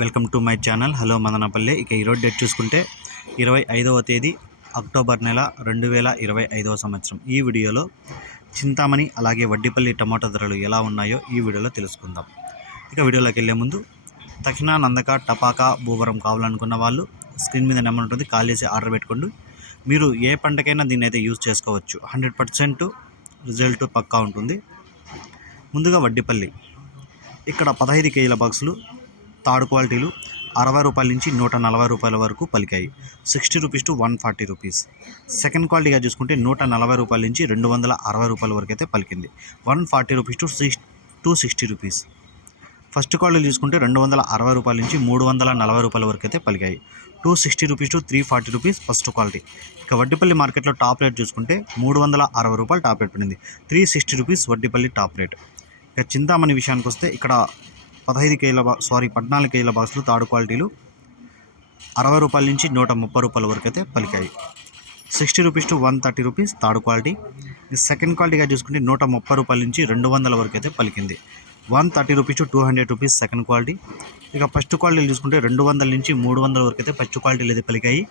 Welcome to my channel. Hello Madanapalle. ఇక ఈరోజు date చూసుకుంటే ఇరవై ఐదవ తేదీ అక్టోబర్ నెల రెండు వేల ఇరవై ఐదవ సంవత్సరం. ఈ వీడియోలో చింతామణి అలాగే వడ్డీపల్లి టమాటా ధరలు ఎలా ఉన్నాయో ఈ వీడియోలో తెలుసుకుందాం. ఇక వీడియోలోకి వెళ్ళే ముందు తక్షణ నందక టపాకా భూవరం కావాలనుకున్న వాళ్ళు స్క్రీన్ మీద నెంబర్ ఉంటుంది. కాల్ చేసి ఆర్డర్ పెట్టుకోండి. మీరు ఏ పంటకైనా దీన్ని అయితే యూజ్ చేసుకోవచ్చు. హండ్రెడ్ పర్సెంట్ రిజల్ట్ పక్కా ఉంటుంది. ముందుగా వడ్డీపల్లి. ఇక్కడ పదహైదు కేజీల బాక్సులు థర్డ్ క్వాలిటీలు అరవై రూపాయల నుంచి నూట నలభై రూపాయల వరకు పలికాయి. Sixty rupees to one forty rupees. Second క్వాలిటీగా చూసుకుంటే నూట నలభై రూపాయల నుంచి రెండు వందల అరవై రూపాయల వరకు అయితే పలికింది. One forty rupees to six two sixty rupees. First quality చూసుకుంటే రెండు వందల అరవై రూపాయల నుంచి మూడు వందల నలభై రూపాయల వరకు అయితే పలికాయి. Two sixty rupees to three forty rupees first quality. ఇక వడ్డీపల్లి మార్కెట్లో టాప్ రేట్ చూసుకుంటే మూడు వందల అరవై రూపాయలు టాప్ రేట్ పడింది three sixty rupees Vaddipalli top rate. ఇక చింతామణి విషయానికి వస్తే ఇక్కడ పదహైదు కేజీల బా సారీ పద్నాలుగు కేజీల బాక్సులు తాడు క్వాలిటీలు అరవై రూపాయల నుంచి నూట ముప్పై రూపాయల వరకు అయితే పలికాయి. Sixty rupees to one thirty rupees third quality. Second క్వాలిటీగా చూసుకుంటే నూట ముప్పై రూపాయల నుంచి రెండు వందల వరకు అయితే పలికింది. One thirty rupees to two hundred rupees second quality. ఇక ఫస్ట్ క్వాలిటీలు చూసుకుంటే రెండు వందల నుంచి మూడు వందల వరకు అయితే ఫస్ట్ క్వాలిటీలు అయితే పలికాయి.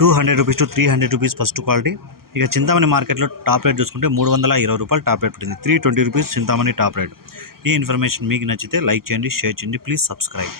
Two hundred rupees to three hundred rupees first quality. ఇక చింతామణి మార్కెట్లో టాప్ రేట్ చూసుకుంటే మూడు వందల ఇరవై రూపాయలు టాప్ రేట్ పడింది. Three twenty rupees Chintamani top rate. ఈ ఇన్ఫర్మేషన్ మీకు నచ్చితే లైక్ చేయండి షేర్ చేయండి ప్లీజ్ సబ్స్క్రైబ్.